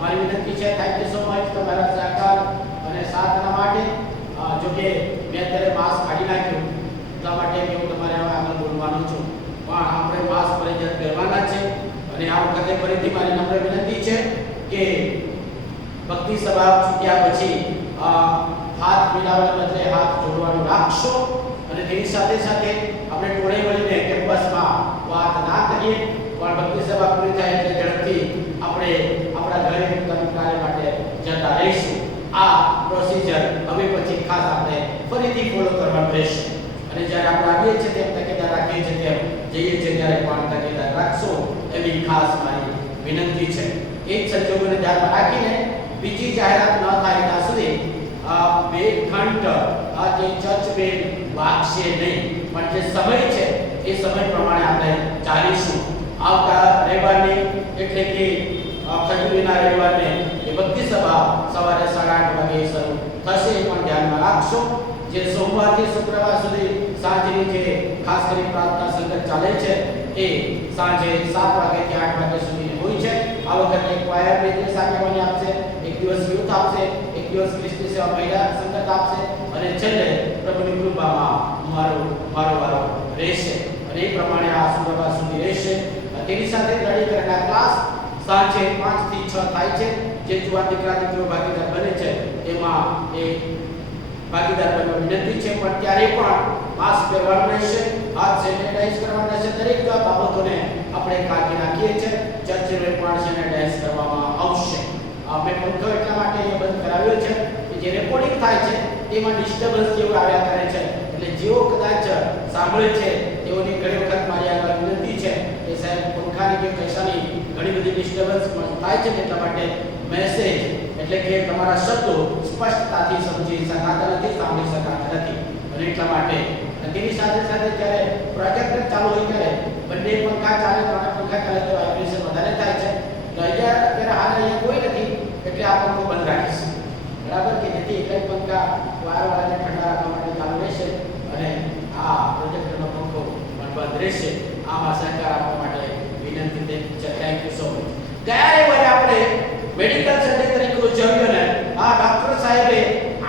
મારી વિનંતી છે, થેન્ક યુ સો મચ તમારા સહકાર અને સાથના માટે. જો કે મેં અત્યારે માસ્ક કાઢી નાખ્યું એટલા માટે હું તમારે હવે આગળ બોલવાનો છું, પણ આપણે માસ્ક ફરજિયાત પહેરવાના છે. અને આ વખતે ફરીથી મારી નમ્ર વિનંતી છે કે ભક્તિ સભા છૂટ્યા પછી હાથ મિલાવવાને બદલે હાથ જોડવાનું રાખશો. અને તેની સાથે સાથે આપણે ટોળે મળીને કેમ્પસમાં વાત ના કરીએ, પણ ભક્તિ સભા પૂરી થાય એટલે ઝડપથી આપણે આપણા ઘરે પોતાના કાર્ય માટે જતા રહીશું. આ પ્રોસિજર હવે પછી ખાસ આપણે ફરીથી ફોલો કરવાનું રહેશે. અને જ્યારે આપણે આવીએ છીએ તેમ તકેદાર રાખીએ છીએ તેમ જઈએ છીએ ત્યારે પણ તકેદાર રાખશો એવી ખાસ મારી વિનંતી છે. એ જ સંજોગોને ધ્યાનમાં રાખીને બીજી જાહેરાત ન થાય ત્યાં સુધી બે ઘંટ જે ચર્ચ બેલ વાગશે નહીં, પણ જે સમય છે એ સમય પ્રમાણે આપણે ચાલીશું. આવતા રવિવારની એટલે કે ફેબ્રુઆરીના રવિવારને એ ભક્તિ સભા સવારે 8:30 વાગે શરૂ થશે, એ પણ ધ્યાનમાં રાખશો. જે સોમવારથી શુક્રવાર સુધી સાંજની જે ખાસ કરી પ્રાર્થના સંગત ચાલે છે એ સાંજે 7 વાગ્યાથી 8 વાગ્યા સુધી હોય છે. આ વખતે ક્વાયર બે દિવસ આગેવાની આપશે, એક દિવસ યુથ આપશે, એક દિવસ ખ્રિસ્તી સેવા મહિલા સંગત આપશે, અને છેલ્લે પ્રભુની કૃપામાં મારો વારો રહેશે. અને એ પ્રમાણે આ શુક્રવાર સુધી રહેશે. તેની સાથે દળીકરણના ક્લાસ સાંજે 5 થી 6 થાય છે. જે જુવાન દીકરા દીકરીઓ ભાગીદાર બને છે એમાં એ ભાગીદાર બનવા વિનંતી છે, પણ ત્યારે પણ માસ્ક પહેરવાનું રહેશે, હાથ સેનેટાઈઝ કરવાના રહેશે. દરેક બાબતોને આપણે કાળજી રાખીએ છીએ. ચર્ચને પણ સેનેટાઈઝ કરવામાં આવશે. આપણે પંખો એટલા માટે બંધ કરાવ્યો છે કે જે રેકોર્ડિંગ થાય છે તેમાં ડિસ્ટર્બન્સ જેવું આવ્યા કરે છે, એટલે જેઓ કદાચ સાંભળે છે તેઓની ઘણી વખત મારી આગળ વિનંતી છે કે સાહેબ પંખાની કે પૈસાની ઘણી બધી ડિસ્ટર્બન્સ થાય છે, એટલા માટે મેસેજ એટલે કે તમારા શબ્દો સ્પષ્ટતાથી સમજી શકાતા નથી, સાંભળી શકાતા નથી. અને એટલા માટે તેની સાથે સાથે જ્યારે પ્રોજેક્ટર ચાલુ હોય ત્યારે બંને પંખા ચાલે, ત્રણ પંખા ચાલે તો વાઇબ્રેશન વધારે થાય છે. તો અહીંયા અત્યારે હાલ અહીંયા કોઈ નથી એટલે આ પંખો બંધ રાખીશું, બરાબર, કે જેથી એક જ પંખા વારંવાર ઠંડા રાખવા માટે ચાલુ રહેશે અને આ પ્રોજેક્ટરનો પંખો પણ બંધ રહેશે. આમાં સહકાર આપવા માટે વિનંતી છે. Thank you so much. ગયા રવિવારે આપણે મેડિકલ સન્ડે તરીકે ઉજવ્યો ને આ ડોક્ટર સાહેબે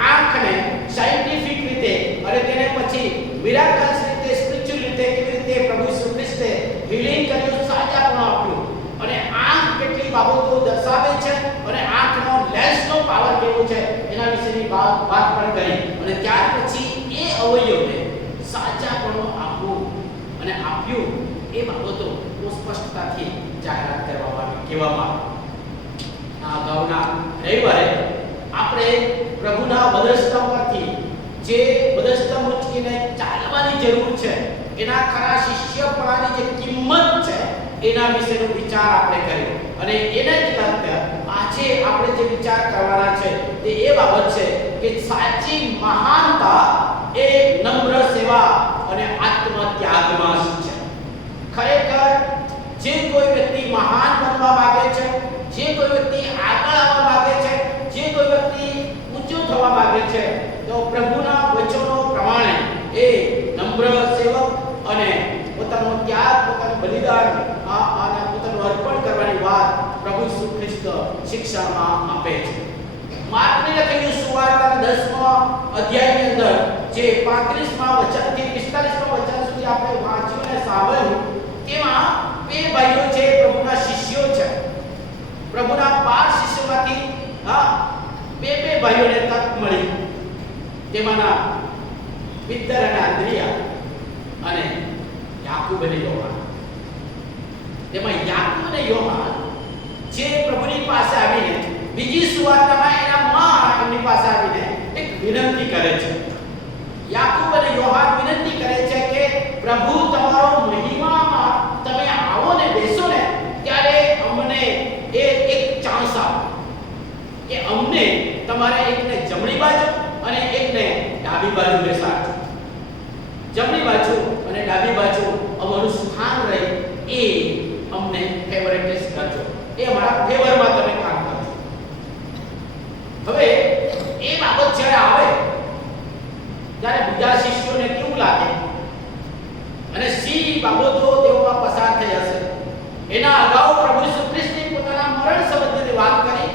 આંખને સાયન્ટિફિક રીતે અને તેને પછી મિરાકલ્સ રીતે, સ્પિરિચ્યુઅલ રીતે કેવી રીતે પ્રભુ ઈસુ ખ્રિસ્તે હીલિંગ કર્યું, સાજાપણું આપ્યું, અને આંખ કેટલી બાબતો દર્શાવે છે અને આંખનો લેન્સનો પાવર કેવો છે એના વિશેની વાત પણ કરી. અને ત્યાર પછી એ અવયવને સાજાપણું આપવું અને આપ્યું એ બાબતો સ્પષ્ટતાથી જાહેરાત કરવામાં આવી, કહેવામાં આવી. અગાઉના રવિવારે આપણે પ્રભુના વધસ્તંભ પરથી જે વધસ્તંભ ઉચકીને ચાલવાની જરૂર છે, એના ખરા શિષ્યપણાની જે કિંમત છે એના વિશેનો વિચાર આપણે કર્યો. અને એને જ લગતા આજે આપણે જે વિચાર કરવાના છે તે એ બાબત છે કે સાચી મહાનતા એ નમ્ર સેવા અને આત્મત્યાગમાં છે. ખરેખર જે કોઈ વ્યક્તિ મહાન બનવા માંગે છે, જે કોઈ વ્યક્તિ આગળ આવવા માંગે છે, જે કોઈ વ્યક્તિ ઊંચો થવા માંગે છે, તો પ્રભુના વચનો પ્રમાણે એ નમ્ર સેવક અને પોતાનો ત્યાગ, પોતાનું બલિદાન અને પોતાનું અર્પણ કરવાની વાત પ્રભુ ઈસુ ખ્રિસ્ત શિક્ષામાં આપે છે. માર્કની લખેલી સુવાર્તાના 10મા અધ્યાયની અંદર જે 35મા વચનથી 45મા વચન સુધી આપણે વાંચ્યું અને સાંભળ્યું, તેમાં બે ભાઈઓ છે, પ્રભુના શિષ્યો છે. પ્રભુના 12 શિષ્યોમાંથી બે ભાઈઓને તક મળી. તેમાંના પીતર અને આંદ્રિયા અને યાકૂબ અને યોહાન. તેમાં યાકૂબ અને યોહાન જે પ્રભુની પાસે આવીને બીજી સુવાર્તામાં એના માં એમની પાસે આવીને એક વિનંતી કરે છે. યાકૂબ અને યોહાન વિનંતી કરે છે કે પ્રભુ તમારો મહિમામાં તમે આવો ને બેસો ને ત્યારે અમને એક ચાન્સ આપો કે અમને તમારે એકને જમણી બાજુ અને એકને ડાબી બાજુ બેસાડજો. જમણી બાજુ અને ડાબી બાજુ અમારું સ્થાન રહે એ અમને ફેવરેટિસ કરજો, એ અમારા ફેવરમાં તમે કામ કરજો. હવે એ બાબત જ્યારે આવે ત્યારે બીજા શિષ્યોને કેવું લાગે અને સી બાબતો તેઓમાં પસાર થઈ હશે. એના અગાઉ પ્રભુ ઈસુ ખ્રિસ્તે પોતાના મરણ સંબંધની વાત કરી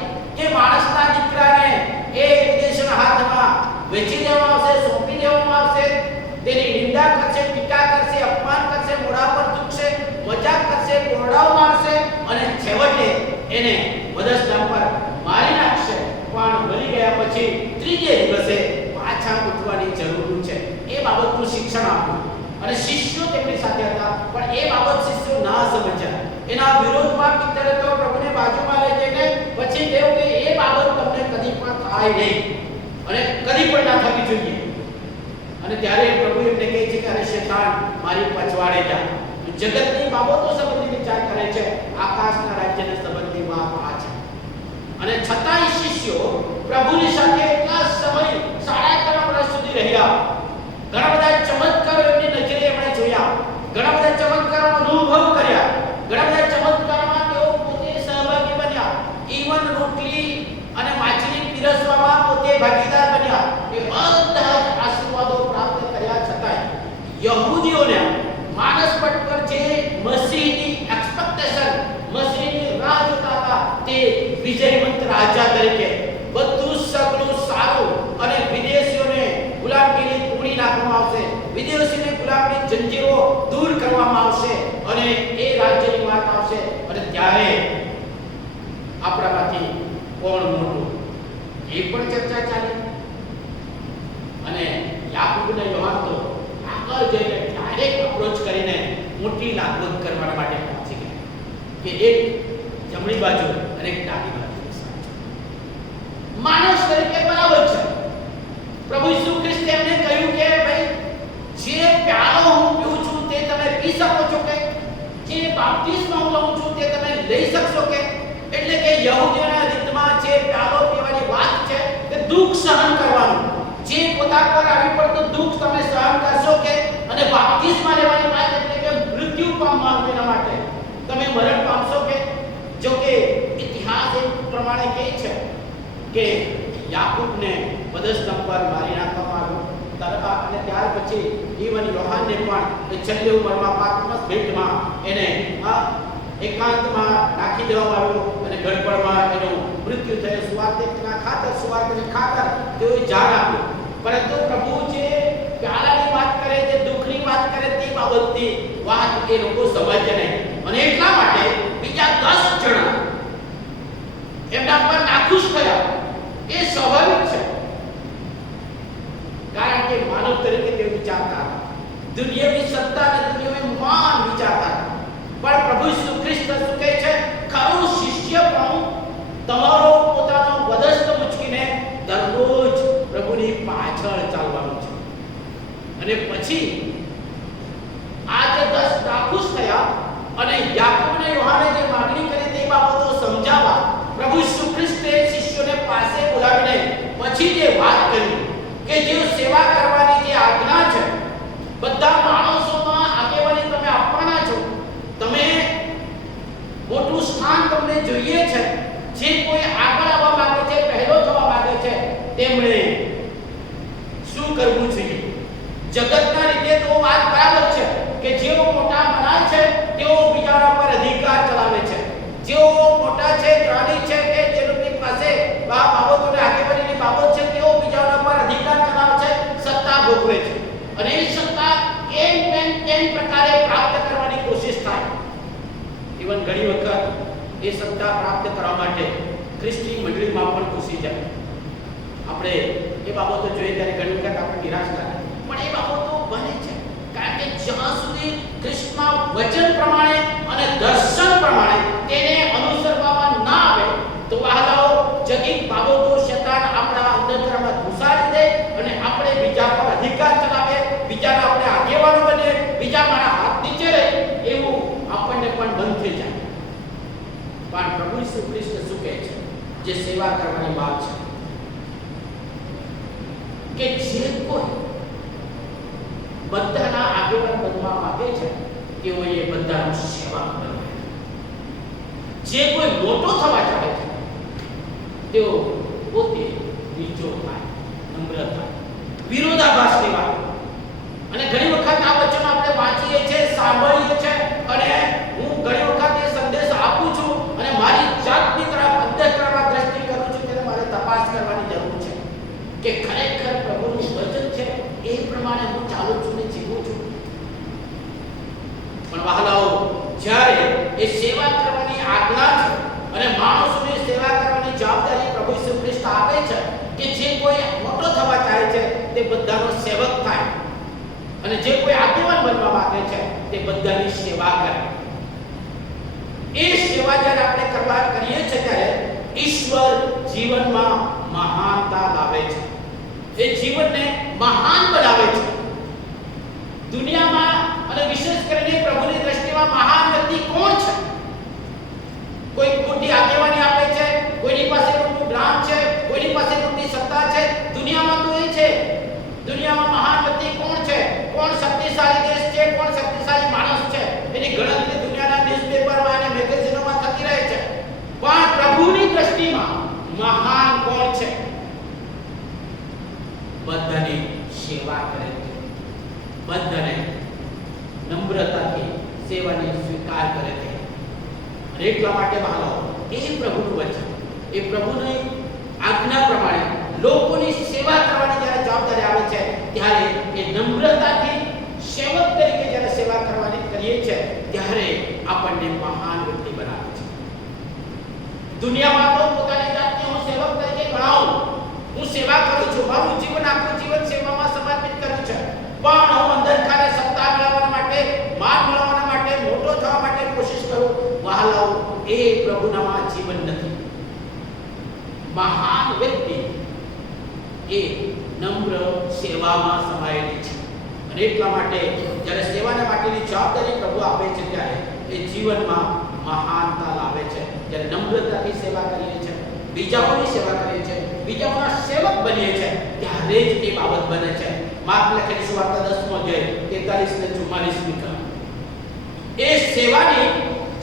એને વધસ્તંભ પર મારી નાખશે, પણ મરી ગયા પછી ત્રીજે દિવસે પાછા ઉઠવાની જરૂર છે. એ બાબતનું શિક્ષણ આપ્યું અને શિષ્યો તેમની સાથે હતા, પણ એ બાબત શિષ્યો ના સમજ્યા. એના વિરોધમાં પિતરે તો પ્રભુને બાજુમાં લઈ જઈને પછી કહ્યું કે એ બાબત તમને કદી પણ થાય નહીં અને કદી પણ ના થવી જોઈએ. અને ત્યારે પ્રભુ એમને કહે છે કે અરે શૈતાન, મારી પછવાડે જા. જગતની બાબતો સંબંધી વિચાર કરે છે, આકાશના રાજ્યના સંબંધી વાત આ છે. અને છતાંય શિષ્યો પ્રભુની સાથે એટલા સમય 3.5 વર્ષ સુધી રહ્યા. ઘણા બધા ચમત્કારો એમની નજરે એમણે જોયા, ઘણા બધા ચમત્કારોનો અનુભવ કર્યા, ઘણા બધા ચમત્કારોમાં તેઓ પોતે સહભાગી બન્યા. ઈવન રોટલી અને માછલી પીરસવામાં પોતે ભાગીદાર બન્યા. એ બધા આશીર્વાદો પ્રાપ્ત કર્યા છતાંય યહૂદીઓને માનસ પટ પર જે મસીહની એક્સપેક્ટેશન, મસીહની રાહ જોતા હતા, તે વિજયવંત રાજા તરીકે બધું સગળું સારું અને વિદેશીઓને ગુલામગીરી તોડી નાખવામાં આવશે, વિદેશીઓને ગુલામની જંજીરો દૂર કરવામાં આવશે અને એ રાજ્યની વાત આવશે. અને ત્યારે આપણામાંથી કોણ મોટું, એ પણ ચર્ચા ચાલી. અને યાકૂબ અને યોહાન તો આગળ જઈને ડાયરેક્ટ અપ્રોચ કરીને મોટી લાગવત કરવા માટે પહોંચી ગયા કે એક જમણી બાજુ અને એક ડાબી બાજુ. માણસ તરીકે બરાબર છે. પ્રભુ ઈસુ ખ્રિસ્તે એમને કહ્યું કે ભાઈ, જે પ્યાલો હું પીઉં છું તે તમે પી શકો છો કે? જે બાપ્તિસ્મા હું લઉં છું તે તમે લઈ શકશો કે? એટલે કે યહૂદીઓના રીતમાં જે પ્યાલો પીવાની વાત છે તે દુઃખ સહન કરવાનું. જે પોતા પર આવી પડતું દુઃખ તમે સહન કરશો કે? અને બાપ્તિસ્મા લેવાની વાત એટલે કે મૃત્યુ પામવાનું, એના માટે તમે મરણ પામશો કે? જો કે ઇતિહાસ એ પ્રમાણે કહે છે કે યાકૂબને વધસ્તંભ પર મારી નાખવામાં આવ્યો, અને ત્યાર પછી ઈવન યોહાનને પણ છેલ્લી ઉંમરમાં પાત્મસ ભેટમાં એને એકાંતમાં નાખી દેવામાં આવ્યો અને ગડપણમાં એનું મૃત્યુ થયું. સુવાર્તિકના ખાતર તેઓએ જાન આપ્યું. પરંતુ પ્રભુ જે પ્યાલાની વાત કરે, જે દુઃખની વાત કરે, તે બાબતની વાત એ લોકો સમજે નહીં. અને એટલા માટે બીજા 10 જણા એમના પર નાખુશ થયા. એ સ્વાભાવિક છે, કારણ કે માનવ તરીકે તેઓ વિચારતા હતા, દુનિયાવી સત્તા અને દુનિયાવી માન વિચારતા હતા. પણ પ્રભુ ઈસુ ખ્રિસ્ત શું કહે છે? ખરું શિષ્ય પણ તમારો પોતાનો વધસ્તંભ ઉચકીને દરરોજ પ્રભુની પાછળ ચાલવાનું છે. અને પછી આ જે 10 નાખુશ થયા અને યાકૂબ અને યોહાને જે માંગણી કરી તે બાબતો સમજાવવા પ્રભુ ઈસુ ખ્રિસ્તે શિષ્યોને પાસે બોલાવીને પછી જે વાત કરી કે જે સેવા કરવાની જે આજ્ઞા છે, બધા માણસોમાં આગેવાની તમે આપવાના છો, તમે મોટું સ્થાન તમને જોઈએ છે, જે કોઈ આગળ આવવા માંગે છે, પહેલો થવા માંગે છે, તેમણે શું કરવું જોઈએ? જગતના રીતે તો વાત બરાબર છે કે જેઓ મોટા બનાય છે તેઓ બીજાના પર અધિકાર ચલાવે છે, જેઓ મોટા છે, જ્ઞાની છે કે જેની પાસે આ બાબતોને આગેવાનીની બાબત છે, તેઓ બીજાના પર અધિકાર ચલાવે છે, સત્તા ભોગવે છે. અને એ સત્તા કેમ પ્રકારે પ્રાપ્ત કરવાની કોશિશ થાય. ઇવન ઘણી વખત એ સત્તા પ્રાપ્ત કરવા માટે ખ્રિસ્તી મંડળીમાં પણ ઘૂસી જાય. આપણે એ બાબતો જોઈએ ત્યારે ઘણી વખત આપણે નિરાશ થાય, પણ એ બાબતો બને છે કારણ કે જ્યાં સુધી કૃષ્ણના વચન પ્રમાણે અને દર્શન પ્રમાણે તેને અનુસરવામાં ના આવે તો વહાલાઓ જગત બાબતો શૈતાન આપણા અંતરમાં ઘુસાડી દે અને આપણે બીજા પર અધિકાર ચલાવે, બીજાના આપણે આગેવાનો બને, બીજા મારા હાથ નીચે રહે, એવું આપણને પણ બંધ થઈ જાય. પણ પ્રભુ ઈસુ ખ્રિસ્ત શું કહે છે? જે સેવા કરવાની વાત છે કે જે કોઈ બધાના આગેવાન બનવા માંગે છે તેઓ એ બધાનો સેવક બને. જે કોઈ મોટો થવા ચાહે છે તેઓ પોતે નીચો થાય, નમ્ર થાય, વિરોધાભાસની વાત. અને ઘણી વખત આ વચનો આપણે વાંચીએ છીએ, સાંભળીએ છીએ અને હું ઘણી વખત એ સંદેશ આપું છું અને મારી જાતની તરફ અંતઃકરણમાં દ્રષ્ટિ કરું છું ત્યારે મારે તપાસ કરવાની જરૂર છે કે ખરેખર પ્રભુનું વચન છે એ પ્રમાણે હું ચાલું છું ને જીવું છું. પણ વહાલાઓ, જ્યારે એ સેવા કરવાની આજ્ઞા છે અને અને જે કોઈ આગેવાન બનવા માંગે છે તે બધાની સેવા કરે. એ સેવા જ્યારે આપણે કરીએ છીએ ત્યારે ઈશ્વર જીવનમાં મહાનતા લાવે છે. એ જીવનને મહાન બનાવે છે. દુનિયામાં અને વિશેષ કરીને પ્રભુની દ્રષ્ટિમાં મહાન વ્યક્તિ કોણ છે? કોઈ મોટી આગેવાની આપે છે, કોઈની પાસે મોટું જ્ઞાન છે, કોઈની પાસે મોટી સત્તા છે. દુનિયામાં તો એ છે. દુનિયામાં મહાન વ્યક્તિ કોણ છે? કોણ શક્તિશાળી દેશ છે? કોણ શક્તિશાળી માણસ છે? એની ગણતરી દુનિયાના ન્યૂઝપેપરમાં અને મેગેઝિનોમાં થતી રહે છે. પણ પ્રભુની દ્રષ્ટિમાં મહાન કોણ છે? બધાની સેવા કરે છે, બધાને નમ્રતાથી સેવાની સ્વીકાર કરે છે. અને એટલા માટે વહાલો એ પ્રભુનું વચન, એ પ્રભુની આજ્ઞા પ્રમાણે લોકોની સેવા કરવાની જ્યારે જવાબદારી આવે છે ત્યારે એ નમ્રતાથી સેવક તરીકે જ્યારે સેવા કરવાની કરીએ છીએ ત્યારે આપણને મહાન વ્યક્તિ બનાવે છે. દુનિયામાં તો પોતાની જાતને હું સેવક તરીકે ગણાવું, હું સેવા કરું છું, મારું જીવન આખું જીવન સેવામાં સમર્પિત કરું છું. પણ હું અંદર ખાને સત્તા મેળવવા માટે, માન મેળવવા માટે, મોટો થવા માટે કોશિશ કરું, વહાલાઓ એ પ્રભુનામાં જીવન નથી. મહાન વ્યક્તિ એ નમ્ર સેવામાં સમાયેલી છે. અને એટલા માટે જ્યારે સેવાના માટેની જવાબદારી પ્રભુ આપે છે ત્યારે એ જીવનમાં મહાનતા લાવે છે. જ્યારે નમ્રતાથી સેવા કરીએ છીએ, બીજાઓની સેવા કરીએ છીએ, બીજાઓના સેવક બનીએ છીએ, ત્યારે જ એ બાબત બને છે. માર્ક લખેલી સુવાર્તા 10મો અધ્યાય 43 ને 44મી કલમ. એ સેવાની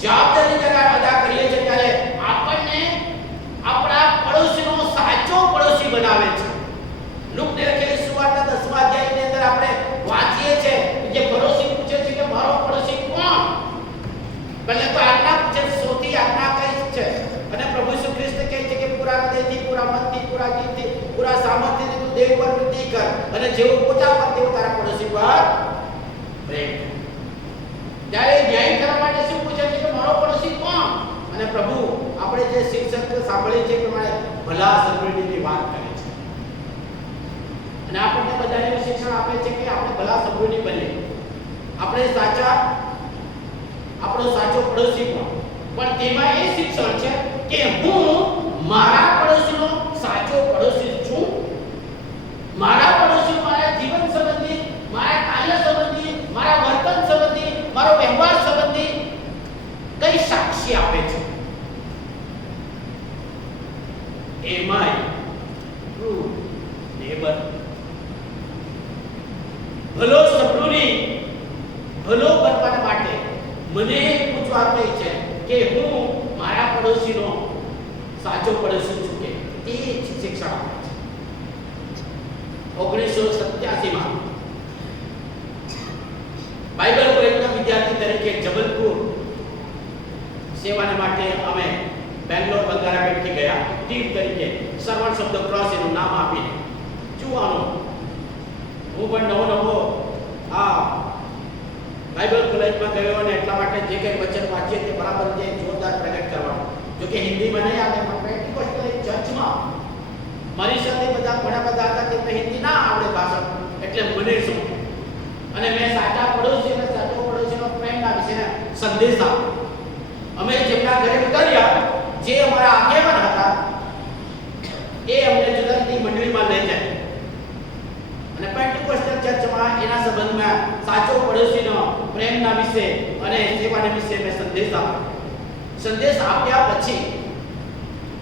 જવાબદારી જ્યારે અદા કરીએ છીએ ત્યારે આપણને આપણા પડોશીનો સાચો પડોશી બનાવે છે. લુકને લખેલી સુવાર્તા 10મા અધ્યાયની અંદર આપણે વાંચીએ છીએ કે પડોશી પૂછે છે કે મારો પડોશી કોણ? પહેલા તો આજ્ઞા પૂછે, સૌથી આજ્ઞા કઈ છે? અને પ્રભુ ઈસુ ખ્રિસ્ત કહે છે કે પૂરા હૃદયથી, પૂરા મનથી, પૂરા દિલથી, પૂરા સામર્થ્યથી તું દેવ પર પ્રીતિ કર અને જેવો પોતા પર તેવો તારા પડોશી પર પ્રેમ કર. ત્યારે ન્યાય કરવા માટે શું પૂછે છે કે મારો પડોશી કોણ? અને પ્રભુ આપણે જે શિક્ષક સાંભળીએ છીએ પ્રમાણે ભલા સંબંધીની વાત કરે છે. અને આપણને બધાને શિક્ષણ આપે છે કે આપણે ભલા સંબંધી બનીએ, આપણે આપણો સાચો પડોશી કોણ? પણ તેમાં એ શિક્ષણ છે કે હું મારા પડોશીનો સાચો પડોશી છું. મારા પડોશી મારા જીવન સંબંધી, મારા કાર્ય સંબંધી, મારા વર્તન સંબંધી, મારો વ્યવહાર સંબંધી કઈ સાક્ષી આપે છે? Am I true neighbor? ભલો સબરૂની ભલો બનવા માટે મને પૂછવા કહે છે કે હું મારા પડોશીનો સાચો પડોશી છું કે એ શિક્ષણ આપે છે. 1987માં બાઇબલ કોલેજના વિદ્યાર્થી તરીકે જબલપુર સેવાને માટે અમે બેંગ્લોર બંગારા બેઠી ગયા. ટીમ તરીકે સરવણ શબ્દ ક્રોસ એનું નામ આપીને જોવાનું. હું પણ નવો આ બાઇબલ કોલેજમાં ગયો અને એટલા માટે જે કંઈ વચન વાંચીએ તે બરાબર જે જોરદાર પ્રગટ કરવાનું. જો કે હિન્દીમાં નહીં આવે પણ પેન્ટિકોસ્ટલ ચર્ચમાં મારી સાથે ઘણા બધા હતા તેમને હિન્દી ના આવડે ભાષા, એટલે મને શું અને મેં સાચા પડોશી અને સાચો પડોશીનો પ્રેમના વિશેના સંદેશ આપ્યો. અમે જેમના ઘરે ઉતર્યા, જે અમારા આગેવાન હતા એ અમને જુદા જુદી મંડળીમાં લઈ જાય અને પેન્ટિકોસ્ટલ ચર્ચમાં એના સંબંધમાં સાચો પડોશીનો પ્રેમના વિશે અને સેવાના વિશે મેં સંદેશ આપ્યો. સંદેશ આપ્યા પછી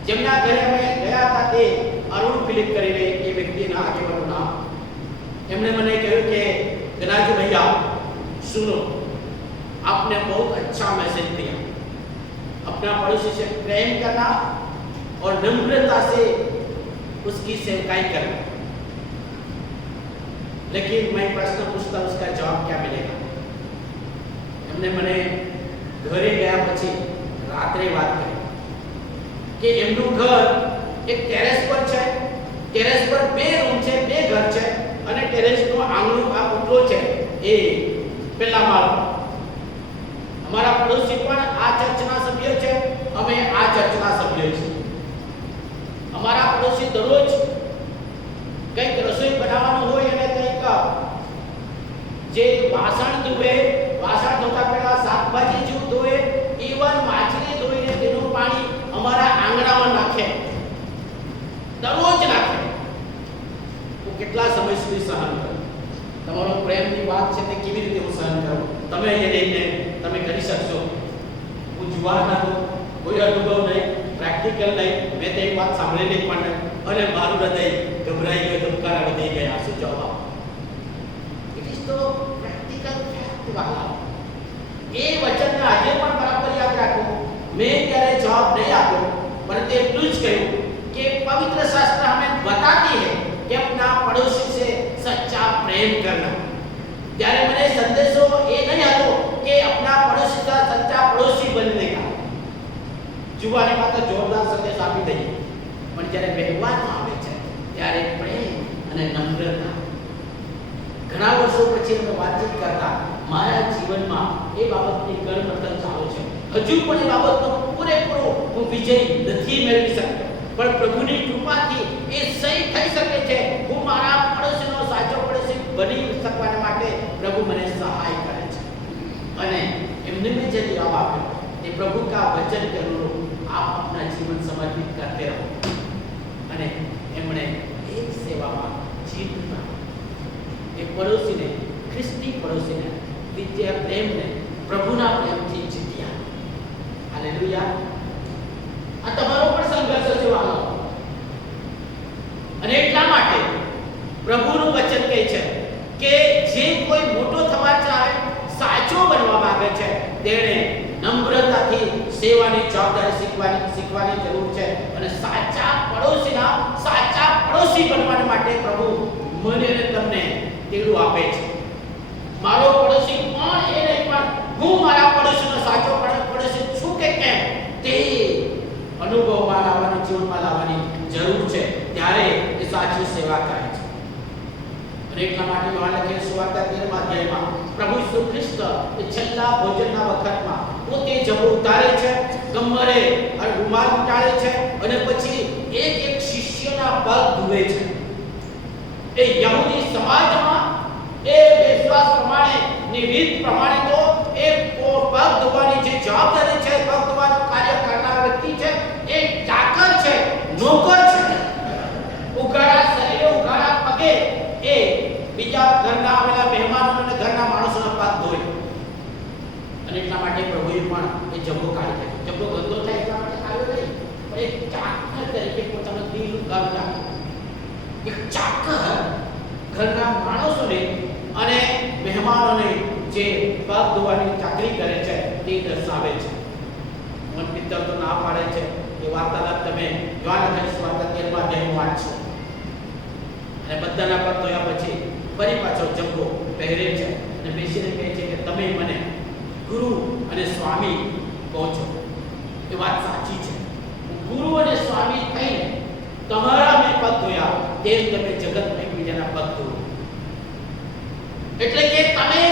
જેમના ઘરે અમે ગયા હતા તે અરુણ ફિલિપ કરીને એ વ્યક્તિના આગેવાનનું નામ, એમણે મને કહ્યું કે गनाजू भैया सुनो, आपने बहुत अच्छा मैसेज दिया. अपना पड़ोसी से प्रेम करना और नम्रता से उसकी सेवकाई करना. लेकिन मैं प्रश्न पूछता हूं उसका जवाब क्या मिलेगा? हमने मैंने घरे गया પછી રાત્રે વાત કરી કે એમનું ઘર એક ટેરેસ પર છે. ટેરેસ પર બે રૂમ છે, બે ઘર છે અને ટેરેસનું આંગણું આ ઉટલો છે એ પેલા માળ. અમારા પડોશી પણ આ ચર્ચના સભ્ય છે, અમે આ ચર્ચના સભ્ય છીએ. અમારા પડોશી દરરોજ કંઈક રસોઈ બનાવવાનું હોય અને કંઈક જે વાત છે તે કેવી રીતે હું સહન કરું? તમે અહીંયા રહીને તમે કરી શકશો. હું જુવાન હતો, કોઈ અનુભવ નહીં, પ્રેક્ટિકલ નહીં, મેં તે એક વાત સાંભળેલી પણ નહીં, અને મારું હૃદય ગભરાઈ ગયું, ધબકારા વધી ગયા. શું જવાબ? ઇટ ઇઝ તો પ્રેક્ટિકલ ફેક્ટ વાલા. એ વચનને આજે પણ બરાબર યાદ રાખો. મેં ત્યારે જવાબ નહીં આપ્યો, પણ તે એટલું જ કહ્યું कि पवित्र शास्त्र हमें बताती है कि अपना पड़ोसी से सच्चा प्रेम करना. ત્યારે મને સંદેશો એ નહીં હતો કે अपना पड़ोसी का सच्चा पड़ोसी बनने का. જુવાની માત્ર જોરદાર સંદેશ આપી દઈએ, પણ જ્યારે વ્યવહારમાં આવે છે ત્યારે પ્રેમ અને નમ્રતા. ઘણા વર્ષો પછી અમે વાતચીત કરતા મારા જીવનમાં એ બાબતની ગણમર્તન ચાલુ છે. હજુ પણ એ બાબતનો પૂરેપૂરો હું વિજય નથી મેળવી શકતો, પણ પ્રભુની કૃપાથી એ સહી થઈ શકે છે. હું મારા પડોશીનો સાચો પડોશી બની શકવા માટે પ્રભુ મને સહાય કરે છે. અને એમને મેં જે જવાબ આપ્યો એ પ્રભુ કા વચન કે અનુરૂપ આપ अपना जीवन समर्पित करते रहो. અને એમણે એક સેવામાં જીતના એ પડોશીને, ખ્રિસ્તી પડોશીને, વિદ્યા પ્રેમને પ્રભુના પ્રેમથી જીત્યા. હાલેલુયા. આ તમારો પણ સંઘર્ષ છે વાલો. અને એટલા માટે પ્રભુનું વચન કહે છે કે જે કોઈ મોટો થવા ચાહે, સાચો બનવા માંગે છે, તેણે નમ્રતાથી સેવાની જવાબદારી શીખવાની જરૂર છે. અને સાચા પડોશી બનવા માટે પ્રભુ મને અને તમને તેડું આપે છે. મારો પડોશી કોણ એ નહીં, પણ હું મારા પડોશીનો સાચો પડોશી છું કે કેમ તે અનુભવમાં લાવવાની, જીવનમાં લાવવાની જરૂર છે. ત્યારે એ સાચી સેવા કરે છે. અને એટલા માટે યોહાન લખેલી સુવાર્તા 13મા અધ્યાયમાં પ્રભુ ઈસુ ખ્રિસ્ત એ છેલ્લા ભોજનના વખતમાં પોતે જબો ઉતારે છે, ગમ્મરે રૂમાલ ઉતારે છે, અને પછી એક એક શિષ્યના પગ ધુએ છે. એ યહૂદી સમાજમાં એ વિશ્વાસ પ્રમાણે ની રીત પ્રમાણે તો એ પગ ધોવાની જે જવાબદારી છે, પગ ધોવાનું કાર્ય કરનાર વ્યક્તિ છે, એ ચાકર છે, નોકર છે. ઉઘાડા શરીરે, ઉઘાડા પગે એ બીજા ઘરના આવેલા મહેમાનો અને ઘરના માણસોના પગ ધોય. અને એટલા માટે પ્રભુએ પણ એ જબ્બો કાઢી નાખ્યો. જબ્બો ગંદો થાય એટલા માટે કાઢ્યો નહીં, પણ એક ચાકર તરીકે પોતાનું દિલ ઉગાવી નાખ્યું. એક ચાકર ઘરના માણસોને અને મહેમાનોને જે પગ ધોવાની ચાકરી કરે છે તે દર્શાવે છે. મન પિત્તર તો ના પાડે છે. એ વાર્તાલાપ તમે યોહાન લખેલી સુવાર્તા 13મા અધ્યાયમાં વાંચશો. અને બધાના પગ ધોયા પછી ફરી પાછો જબ્બો પહેરે છે અને બેસીને કહે છે કે તમે મને ગુરુ અને સ્વામી કહો છો. એ વાત સાચી છે. ગુરુ અને સ્વામી થઈને તમારા મેં પગ ધોયા, તેમ તમે જગતમાં એકબીજાના પગ ધોવો. એટલે કે તમે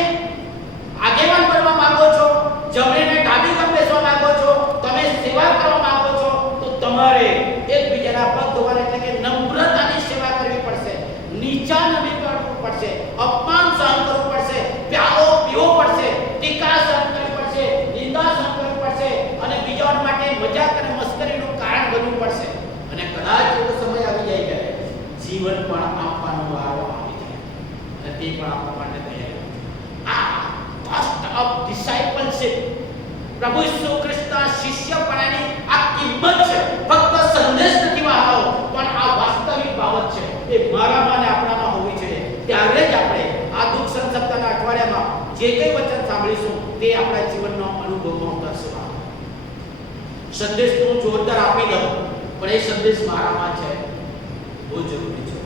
આગેવાન બનવા માંગો છો, જમણે ને ડાબી તરફ બેસવા માંગો છો, તમે સેવા કરવા માંગો છો, તો તમારે એકબીજાના પગ ધોવાના, એટલે કે નમ્રતાની સેવા કરવી પડશે. નીચા નમી કરવું પડશે, અપમાન સહન કરવું પડશે, પ્યાલો પીવો પડશે, ટીકા સહન કરવી પડશે, નિંદા સહન કરવી પડશે, અને બીજાઓ માટે મજાક અને મસ્કરીનું કારણ બનવું પડશે. અને કદાચ એવો સમય આવી જાય કે જીવન પણ આપવાનો વારો આવી જાય અને તે પણ આપવા માટે તૈયાર. આ કોસ્ટ ઓફ ડિસાઇપલશિપ, પ્રભુ ઈસુ ખ્રિસ્તના શિષ્યપણાની આ કિંમત છે. ફક્ત સંદેશ નથી વાળો, પણ આ વાસ્તવિક બાબત છે. એ મારામાં અને આપણામાં હોવી જોઈએ. ત્યારે જ આપણે આ દુઃખ સંસપ્તાહના અઠવાડિયામાં જે કંઈ વચન સાંભળીશું તે આપણા જીવનનો અનુભવમાં ઉતરશે. સંદેશ તો હું જોરદાર આપી દઉં, પણ એ સંદેશ મારામાં છે, બહુ જરૂરી છે.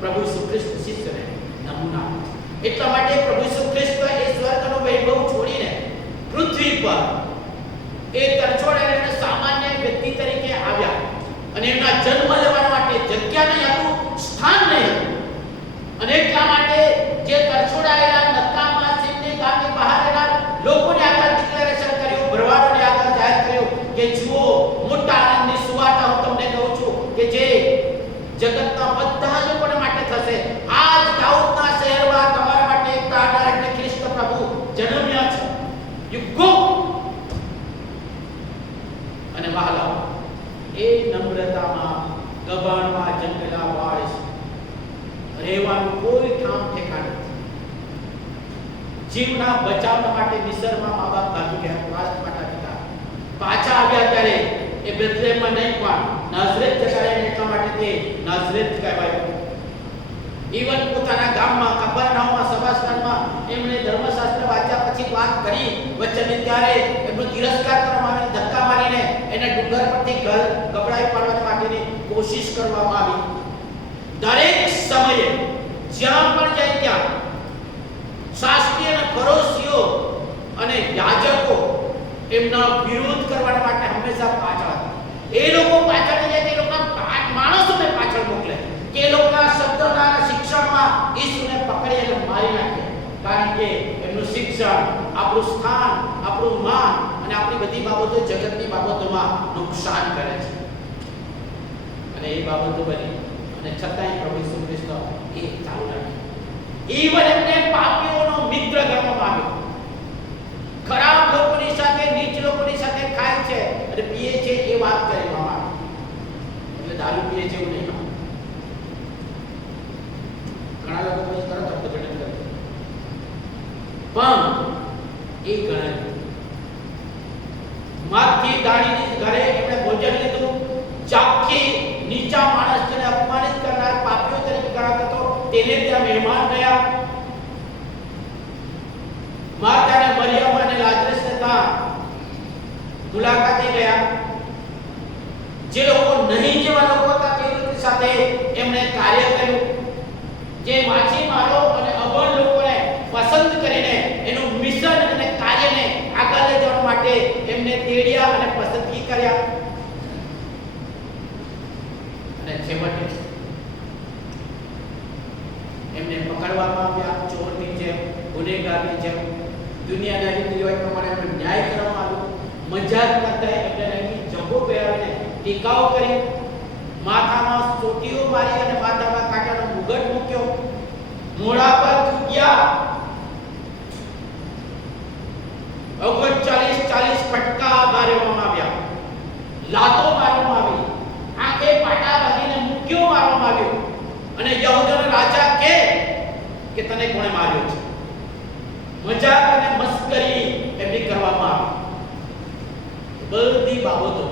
પ્રભુ ઈસુ ખ્રિસ્ત શિષ્યને નમૂના આપે છે. એટલા માટે પ્રભુ ઈસુ ખ્રિસ્ત એ સ્વર્ગનો વૈભવ છોડીને પૃથ્વી પર એ તરછોડાયેલા અને સામાન્ય વ્યક્તિ તરીકે આવ્યા. અને એમના જન્મ લેવા માટે જગ્યા નહીં હતું, સ્થાન નહીં. અને એટલા માટે જે તરછોડાયેલા નકામા સિંહની ગામની બહાર રહેલા લોકોને આગળ ડિક્લેરેશન કર્યું, ભરવાડોને આગળ જાહેર કર્યું કે જુઓ, મોટા આનંદની સુવાર્તા હું તમને કહું છું કે જે જગતના બધા લોકોને માટે થશે. આજ દાઉદના શહેરમાં તમારા માટે એક તારનાર એટલે ખ્રિસ્ત પ્રભુ જન્મ્યા છે. You go. અને વહાલા, એ નમ્રતામાં, ગબાણમાં જન્મેલા વાળ રહેવાનું કોઈ ઠામ ઠેકાણું જીવના બચાવવા માટે મિસરમાં મા બાપ ભાગી ગયા, માતા પિતા પાછા આવ્યા ત્યારે એ બેથલેહમમાં નહીં પણ નાઝરેત જતા રહ્યા, એટલા માટે તે નાઝરેત કહેવાયું. ઈવન પોતાના ગામમાં કફરનાહુમમાં સભાસ્થાનમાં એમણે ધર્મશાસ્ત્ર વાંચ્યા પછી વાત કરી વચને, ત્યારે એમનો તિરસ્કાર કરવામાં આવ્યો, ધક્કા મારીને એને ડુંગર પરથી ગબડાઈ પાડવા માટેની કોશિશ કરવામાં આવી. દરેક સમયે જ્યાં પણ જાય ત્યાં શાસ્ત્રી અને ફરોશીઓ અને યાજકો એમના વિરોધ કરવા માટે હંમેશા પાછળ હતા. એ લોકો પાછળ જાય તે લોકોના માણસોને પાછળ મોકલે કે એ લોકોના શબ્દોના શિક્ષણમાં ઈસુને પકડી અને મારી નાખે, કારણ કે એમનું શિક્ષણ આપણું સ્થાન, આપણું માન અને આપણી બધી બાબતો જગતની બાબતોમાં નુકસાન કરે છે. અને એ બાબતો બની અને છતાંય પ્રભુ ઈસુ ખ્રિસ્ત એ ચાલુ રાખે. ઈવન એમને પાપીઓનો મિત્ર ગણવામાં આવ્યો. ખરાબ લોકોની સાથે, નીચ લોકોની સાથે ખાય છે અને પીએ છે એ વાત કહેવામાં આવે. એટલે દારૂ પીએ છે એવું નહીં. ઘણા લોકો પછી તરત અર્થઘટન કરે પણ એ ગણાય. માથી દાણીની ઘરે એમણે ભોજન લીધું. જાખી નીચા માણસ જેને અપમાનિત કરનાર પાપીઓ તરીકે ગણાતો હતો તેને ત્યાં મહેમાન ગયા. માર્થા અને મરિયમ અને લાજરસને ત્યાં મુલાકાતે ગયા. જે લોકો નહીં જેવા લોકો હતા તે સાથે એમણે કાર્ય કર્યું. જે માછીમારો અને અભણ લોકોને પસંદ કરીને એનું મિશન અને કાર્યને આગળ લઈ જવા માટે એમને તેડ્યા અને પસંદગી કર્યા. અને છેવટે એમને પકડવામાં આવ્યા. ચોરની જેમ, ગુનેગારની જેમ, દુનિયાના રીત રિવાજ પ્રમાણે એમને ન્યાય કરવામાં આવ્યો. મજાક કરતા એમને રંગી જબ્બો પહેરાવીને ટીકાઓ કરી, માથામાં ચોટીઓ મારી અને માથામાં કાંટાનો મુગટ મૂક્યો, મોઢા પર થૂક્યા. 40 ફટકા મારવામાં આવ્યા, લાતો મારવામાં આવી, આંખે પાટા બાંધીને મૂક્યો મારવામાં આવ્યો. અને યહૂદનો રાજા કે તને કોણે માર્યો છે? મજાક અને મસ્કરી એમની કરવામાં આવી. બધી બાબતો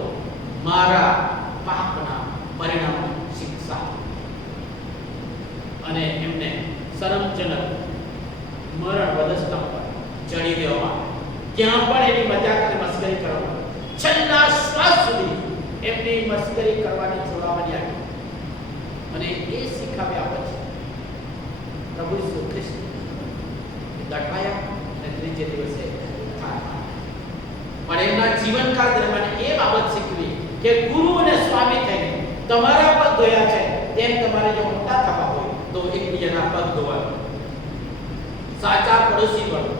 મારા પાપના પરિણામ શિક્ષા. અને એમને શરમજનક મરણ વધસ્તંભ પર ચડી દેવામાં. ત્યાં પણ એની મજાક અને મસ્કરી કરવામાં, છેલ્લા શ્વાસ સુધી એમની મસ્કરી કરવાની છોડવાની આવી. અને એ શીખાવ્યા પછી પ્રભુ ઈસુ ખ્રિસ્ત દટાયા અને ત્રીજે દિવસે ઉઠાડ્યા. પણ એમના જીવનકાળ દરમિયાન એ બાબત શીખવી કે ગુરુ અને સ્વામી થઈને તમારા પગ ધોયા છે તેમ તમારે જો મોટા થવા હોય તો એકબીજાના પગ ધોવા, સાચા પડોશી બનો.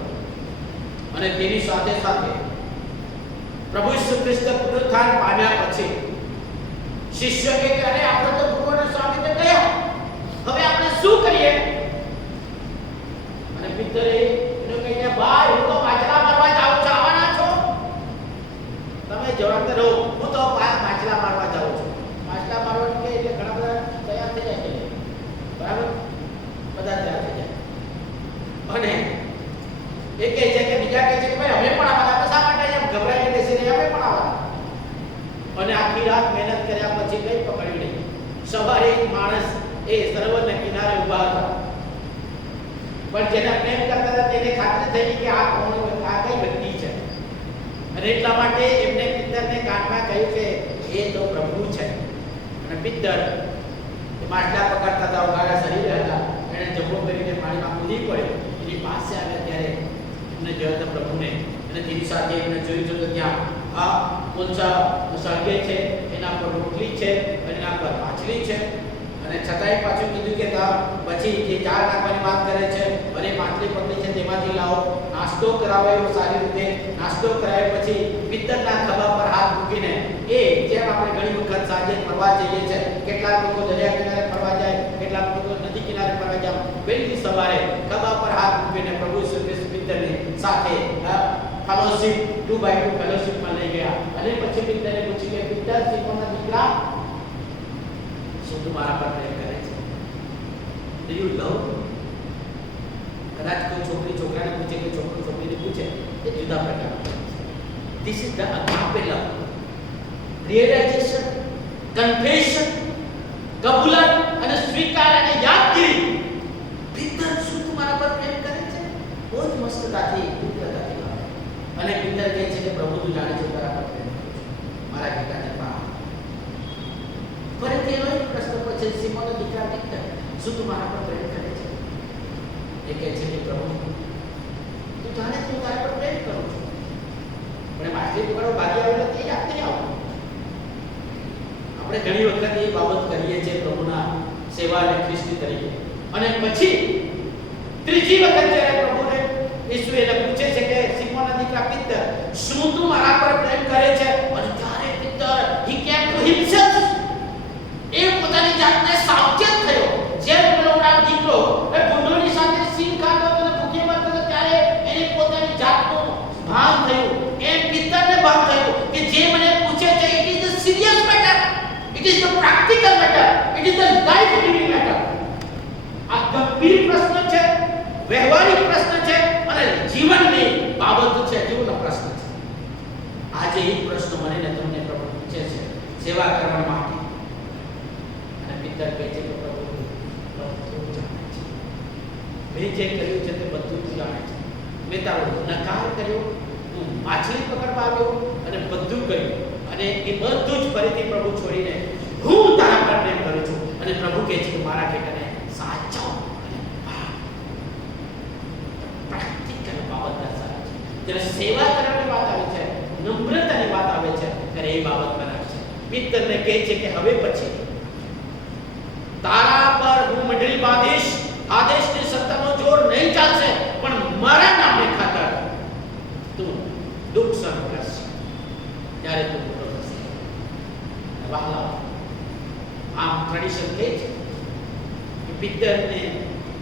અને તેની સાથે સાથે પ્રભુ ઈસુ ખ્રિસ્ત પુનરુત્થાન પામ્યા પછી શિષ્ય કે અરે આપણે તો ગુરુ અને સ્વામી તો ગયા, હવે આપણે શું કરીએ? અને પિતરે એનો કહીને, ભાઈ હું તો માછલા મારવા જાઉં છું, આવવાના છો? તમે જવાબ દો, હું તો માછલા મારવા જાઉં છું. માછલા મારવાનું કે એટલે ઘણા બધા તૈયાર થઈ જાય છે, બરાબર? બધા તૈયાર થઈ જાય. અને એ કહે છે કે બીજા કહે છે કે ભાઈ અમે પણ આવવાના. શા માટે એમ ગભરાઈને બેસીને અમે પણ આવવાના? અને આખી રાત મહેનત કર્યા પછી કઈ પકડ્યું નહીં. સવારે એક માણસ એ સરોવરના કિનારે ઊભા હતા, પણ જેને પ્રેમ કરતા હતા તેને ખાતરી થઈ કે આ કોણ, આ કઈ વ્યક્તિ છે. અને એટલા માટે એમને પિત્તરને કાનમાં કહ્યું કે એ તો પ્રભુ છે. અને પિત્તર માછલા પકડતા હતા, ઉગાડા શરીરે હતા, એને જબ્બો કરીને પાણીમાં કૂદી પડ્યો. એની પાસે આવ્યા ત્યારે એમને જોયા હતા પ્રભુને. અને તેની સાથે એમને જોયું તો ત્યાં આ કોલસા સળગે છે, એના પર રોટલી છે અને એના પર માછલી છે. અને છતાંય પાછું કીધું કે પછી જે ચાર નાખવાની વાત કરે છે અને માછલી પકડી છે તેમાંથી લાવો, નાસ્તો કરાવો. એવો સારી રીતે નાસ્તો કરાવ્યા પછી પિત્તરના ખભા પર હાથ મૂકીને, એ જેમ આપણે ઘણી વખત સાંજે ફરવા જઈએ છીએ, કેટલાક લોકો દરિયા કિનારે ફરવા જાય, કેટલાક લોકો નદી કિનારે ફરવા જાય, વહેલી સવારે ખભા પર હાથ મૂકીને પ્રભુ ઈસુ ખ્રિસ્ત પિત્તરની સાથે ફેલોશિપ 2x2 ફેલોશિપમાં લઈ ગયા. અને પછી પિત્તરે પૂછ્યું કે પિત્તર, સીમોનના દીકરા, શું તું મારા પર પ્રેમ કરે છે? Do you love? કદાચ કોઈ છોકરી છોકરાને પૂછે કે જુદા પ્રકારનો. This is the agape love. Realisation, confession, કબૂલાત અને સ્વીકાર અને યાદગીરી. પિતર શું તું મારા પર પ્રેમ કરે છે? બહુ જ મસ્તતાથી, પુત્રતાથી વાત. અને પિતર કહે છે કે પ્રભુ તું જાણે છે મારા પર પ્રેમ કરું છું. મારા પિતાને પામ. ફરીથી એનો એક પ્રશ્ન પૂછે સિમોનનો દીકરા પિતર, શું તું મારા પર પ્રેમ કરે છે? એ કહે છે કે પ્રભુ તું જાણે છે હું તારા પર પ્રેમ કરું છું. પણ માછલી પકડો ભાગી આવેલો તે યાદ નહીં આવતું. આપણે ઘણી વખત એ બાબત કરીએ છીએ પ્રભુના સેવા અને ખ્રિસ્તી તરીકે. અને પછી ત્રીજી વખત જ્યારે પ્રભુને ઈસુ એને પૂછે છે કે સિમોનના દીકરા પિતર, શું તું મારા પર પ્રેમ કરે છે? અને ત્યારે પિતર he came to himself. એ પોતાની જાતને સાવચેત થયો. જેમ પેલો દીકરો એ ભૂંડોની સાથે સિંહ ખાતો હતો અને ભૂખે મરતો હતો ત્યારે એને પોતાની જાતનું ભાન થયું. એમ પિતરને ભાન થયું કે જે મને પૂછે છે it is the serious matter, it is the practical matter, it is the life giving matter. આ ગંભીર પ્રશ્ન છે, વ્યવહારિક પ્રશ્ન છે અને જીવનની બાબત છે, જીવનનો પ્રશ્ન છે. આજે એ પ્રશ્ન મને ને તમને પ્રભુ પૂછે છે સેવા કરવા માટે. અને પિતર કહે છે કે પ્રભુ બધું જાણે છે. મેં જે કર્યું છે તે બધું તું જાણે છે. મેં તારો નકાર કર્યો, તું માછલી પકડવા આવ્યો અને બધું કર્યું. અને એ બધું જ ફરીથી પ્રભુ છોડીને હું તારા પર પ્રેમ કરું છું. અને પ્રભુ કહે છે કે મારા બેટાને સાચો અને પ્રેક્ટિકલ બાબત દર્શાવે છે. જ્યારે સેવા કરવાની વાત આવે છે, નમ્રતાની વાત આવે છે, ત્યારે એ બાબત બનાવે છે. પિતરને કહે છે કે હવે પછી તારા પર હું મંડળી બાંધીશ. આદેશની સત્તાનો જોર નહીં ચાલશે, પણ મારા નામે ખાતર તું દુઃખ સહન કરશે. ત્યારે તું પૂરો થશે. વહાલા આમ ટ્રેડિશન કહે છે કે પિતરને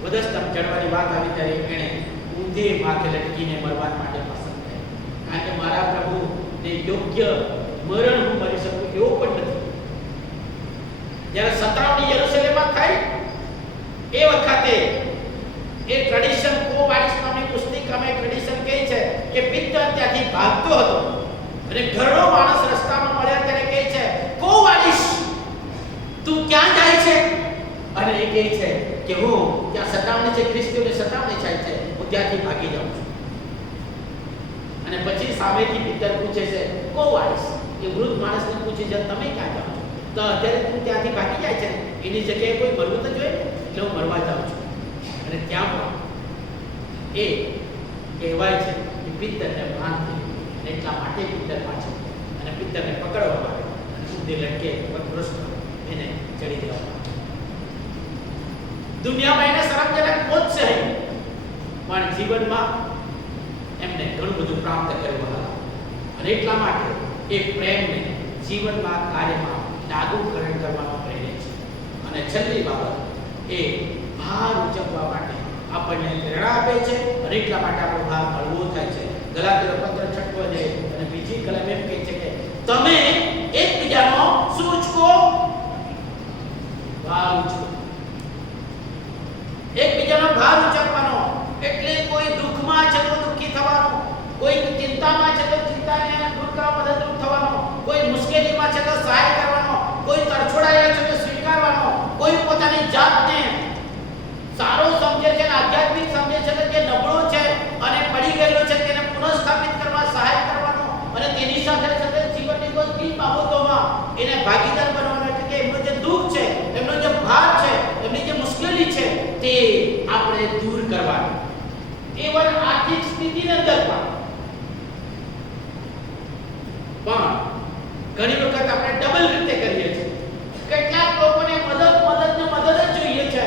વધસ્તંભ ચડવાની વાત આવી ત્યારે એણે ઊંધે માથે લટકીને મરવા માટે પસંદ કર્યું. કારણ કે મારા પ્રભુને યોગ્ય મરણ હું મરી શકું એવો પણ નથી. જ્યારે સતરાવની યરુશલેમમાં થઈ એ વખતે એ ટ્રેડિશન કોવાડિસ નામની પુસ્તિકામાં ટ્રેડિશન કહે છે કે પિતર ત્યાંથી ભાગતો હતો અને ઘરડો માણસ રસ્તામાં મળ્યા ત્યારે કહે છે, કોવાડિસ તું ક્યાં જાય છે? અને એ કહે છે કે હું ત્યાં સતાવણી છે, ખ્રિસ્તીઓને સતાવણી થાય છે, હું ત્યાંથી ભાગી જાઉં છું. અને પછી સામેથી પિતર પૂછે છે, કોવાડિસ એ વૃદ્ધ માણસને પૂછે છે તમે ક્યાં જાઓ છો? તો અત્યારે તું ત્યાંથી ભાગી જાય છે, એની જગ્યાએ કોઈ મરવું તો જોઈએ, એટલે હું મરવા જાઉં છું. અને ત્યાં પણ એ કહેવાય છે કે પિત્તરને ભાન થયું અને એટલા માટે પિત્તર પાછળ અને પિત્તરને પકડવામાં આવ્યો અને ઊંધે લટકે પગભ્રષ્ટ એને ચડી દેવામાં આવ્યો. દુનિયામાં એને શરમજનક મોત સહી, પણ જીવનમાં એમને ઘણું બધું પ્રાપ્ત કર્યું હતા. અને એટલા માટે એ પ્રેમને જીવનમાં કાર્યમાં લાગુકરણ કરવાનો પ્રેરે છે. અને છેલ્લી બાબત એ ભાર ઉચકવા માટે આપણને પ્રેરણા આપે છે અને એટલા માટે આપણો ભાર હળવો થાય છે. ગલાતીઓ 15:6 અને બીજી કલમ એમ કહે છે કે તમે એકબીજાનો શું ઉચકો? ભાર ઉચકો. એકબીજાનો ભાર ઉચકવાનો એટલે કોઈ દુઃખમાં છે તો દુઃખી થવાનો, કોઈ ચિંતામાં છે તો ચિંતાને દૂર કરવા મદદરૂપ થવાનો, કોઈ મુશ્કેલીમાં છે તો સહાય કરવાનો, કોઈ તરછોડાયેલા છે તો સ્વીકારવાનો, કોઈ પોતાની જાતને સારો સમજે છે અને આધ્યાત્મિક સમજે છે કે જે નબળો છે અને પડી ગયેલો છે તેને પુનઃસ્થાપિત કરવા સહાય કરવાનો અને તેની સાથે સાથે જીવનની બધી બાબતોમાં એને ભાગીદાર બનવાનો. એટલે કે એમનો જે દુઃખ છે, એમનો જે ભાર છે, એમની જે મુશ્કેલી છે તે આપણે દૂર કરવાની. એવન આર્થિક સ્થિતિની અંદર પણ ઘણી વખત આપણે ડબલ રીતે કરીએ છીએ. કેટલાક લોકોને મદદ જ જોઈએ છે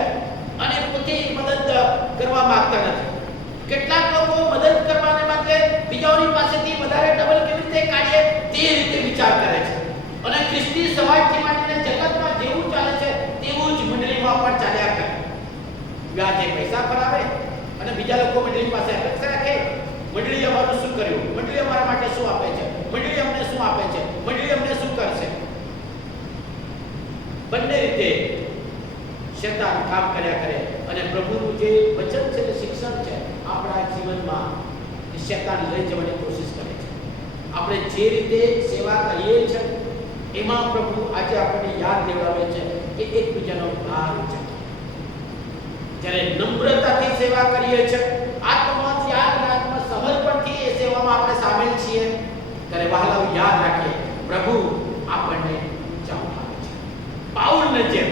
અને પોતે મદદ કરવા માંગતા નથી. કેટલાક લોકો મદદ કરવાને બદલે બીજાઓની પાસેથી વધારે ડબલ કેવી રીતે કાઢીએ તે રીતે વિચાર કરે છે. અને ખ્રિસ્તી સમાજથી માંડીને જગતમાં જેવું ચાલે છે તેવું જ મંડળીમાં પણ ચાલ્યા કરે. વ્યાજે પૈસા ભરાવે અને બીજા લોકો મંડળી પાસે અપેક્ષા રાખે, મંડળી અમારું શું કર્યું, મંડળી અમારા માટે શું આપે છે, મંડળી અમને શું આપે છે, મંડળી અમને શું કરશે. બંને રીતે શૈતાન કામ કર્યા કરે અને પ્રભુનું જે વચન છે, શિક્ષણ છે આપણા જીવનમાં કે શેતાન લઈ જવાની કોશિશ કરે છે. આપણે જે રીતે સેવા કરીએ છીએ એમાં પ્રભુ આજે આપણને યાદ દેવડાવે છે કે એકબીજાનો ભાર છે. જ્યારે નમ્રતાથી સેવા કરીએ છીએ, આત્મત્યાગ અને આત્મસમર્પણથી એ સેવામાં આપણે સામેલ છીએ, ત્યારે વહાલાઓ યાદ રાખીએ પ્રભુ આપણને ઊંચા ઉઠાવે છે. પાઉલને જેમ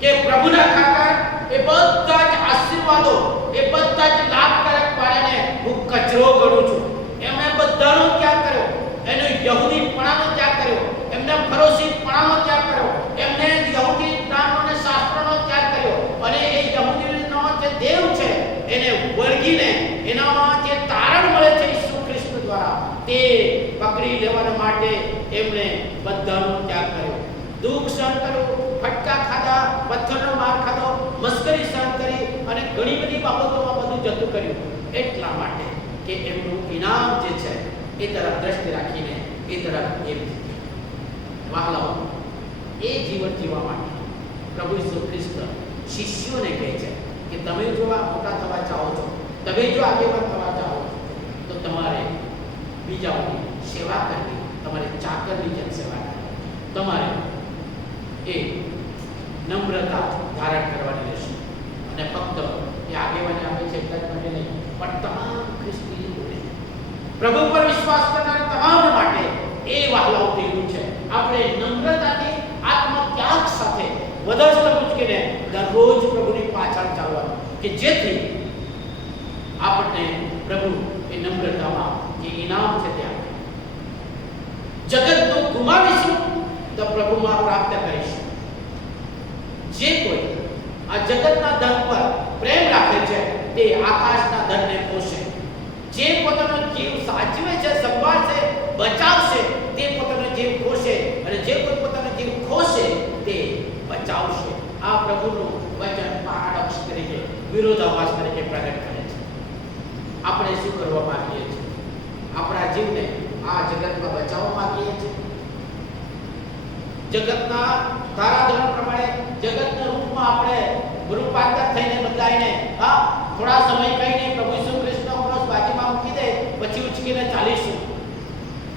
કે પ્રભુના ખાતર એ બધા જ આશીર્વાદો, એ બધા જ લાભકારક પાયાને હું કચરો કરું છું. એમણે બધાનો ત્યાગ કર્યો, એનો યહૂદીપણાનો ત્યાગ કર્યો, એમને ફરોશીપણાનો ત્યાગ કર્યો, એમને યહૂદી જ્ઞાન અને શાસ્ત્રનો ત્યાગ કર્યો, અને એ યહૂદીનો જે દેવ છે એને વળગીને એનામાં જે તારણ મળે છે ઈસુ ખ્રિસ્ત દ્વારા, તે પકડી લેવા માટે એમણે બધાનો ત્યાગ કર્યો. દુઃખ સહન કર્યું, ફટકા ખાધા, પથ્થરનો માર ખાધો, મસ્કરી સહન કરી અને ઘણી બધી બાબતોમાં બધું જતું કર્યું. એટલા માટે કે એમનું ઇનામ જે છે એ તરફ દ્રષ્ટિ રાખીને એ તરફ એમ વહાલાઓ એ જીવન જીવવા માટે પ્રભુ ઈસુ ખ્રિસ્ત શિષ્યોને કહે છે કે તમે જો આ મોટા થવા ચાહો છો, તમે જો આગેવાન થવા ચાહો છો, તો તમારે બીજાઓની સેવા કરવી, તમારે ચાકરની જેમ સેવા કરવી, તમારે એ નમ્રતા ધારણ કરવાની રહેશે. અને ફક્ત એ આગેવાની આપે છે એટલા જ માટે નહીં, પણ તમામ ખ્રિસ્તીઓને, પ્રભુ પર વિશ્વાસ કરનાર તમામ માટે એ વહાલાઓ દેવું છે. આપણે નમ્રતાથી આત્મત્યાગ સાથે વધસ્ત મૂકીને દરરોજ પ્રભુની પાછળ ચાલવાનું, કે જેથી આપણને પ્રભુ એ નમ્રતામાં જે ઇનામ છે તે આપે. જગતનું ગુમાવીશું તો પ્રભુમાં પ્રાપ્ત કરીશું. જે કોઈ આ જગતના ધન પર પ્રેમ રાખે છે તે આકાશના ધનને ખોશે. જે પોતાનો જીવ સાચવે છે, સંભાળશે, બચાવશે, તે પોતાનો જીવ ખોશે, અને જે કોઈ પોતાનો જીવ ખોશે તે બચાવશે. આ પ્રભુનું વચન પારડોક્સ તરીકે, વિરોધાભાસ તરીકે પ્રગટ કરે છે. આપણે શું કરવા માંગીએ છીએ? આપણા જીવને આ જગતમાં બચાવવા માંગીએ છીએ. જગતના ધારાધોરણ પ્રમાણે જગતના રૂપમાં આપણે રૂપાંતર થઈને બદલાઈને થોડા સમય કઈ નહીં, પ્રભુ ઈસુ ખ્રિસ્તનો ક્રોસ બાજુમાં મૂકી દે, પછી ઉચકીને ચાલીશું.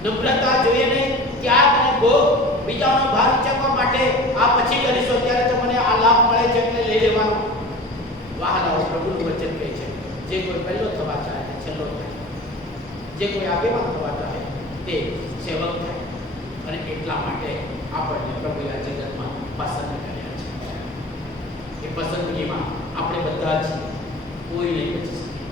નમ્રતા જોઈએ નહીં, ત્યાગ અને ભોગ, બીજાનો ભાર ઉચકવા માટે આ પછી કરીશું, અત્યારે તો મને આ લાભ મળે છે એટલે લઈ લેવાનો. વહાલાઓ પ્રભુનું વચન કહે છે, જે કોઈ પહેલો થવા ચાહે છેલ્લો થાય, જે કોઈ આગેવાન થવા ચાહે તે સેવક થાય. અને એટલા માટે આપણને પ્રભુએ આ જગતમાં પસંદ કર્યા છે. એ પસંદગીમાં આપણે બધા જ કોઈ નહીં બચી શકે.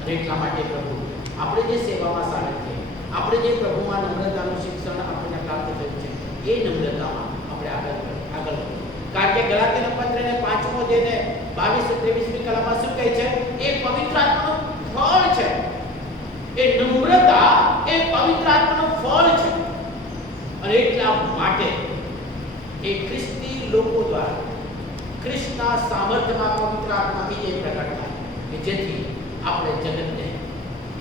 અને એટલા માટે પ્રભુ આપણે જે સેવામાં સામેલ થઈએ, આપણે જે પ્રભુમાં નમ્રતાનું શિક્ષણ આપણને પ્રાપ્ત થયું છે, એ નમ્રતામાં આપણે આગળ વધીએ. કારણ કે ગલાતીના પત્રને 5મો અધ્યાયને 22-23મી કલામાં શું કહે છે? એ પવિત્ર આત્માનું ફળ છે. એ નમ્રતા એ પવિત્ર આત્માનું ફળ છે. અને એટલા માટે એ ખ્રિસ્તી લોકો દ્વારા ખ્રિસ્તના સામર્થ્યમાં પવિત્ર આત્માથી એ પ્રગટ થાય કે જેથી આપણે જગતને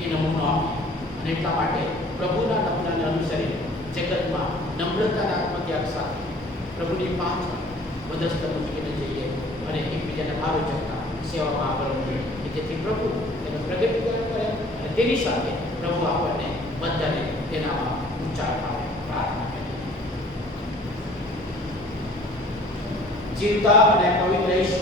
એ નમૂનો આપીએ. અને એટલા માટે પ્રભુના નમૂનાને અનુસરી જગતમાં નમ્રતાના આત્મત્યાગ સાથે પ્રભુની પાછળ વધસ્ત મૂકીને જઈએ અને એકબીજાને મારો જગતા સેવામાં આગળ વધીએ, કે જેથી પ્રભુ તેનું પ્રગટીકરણ કરે અને તેની સાથે પ્રભુ આપણને બધાને તેનામાં ઊંચા ઉઠાવે. પ્રાર્થના જીવતા અને પવિત્ર ઈશ્વર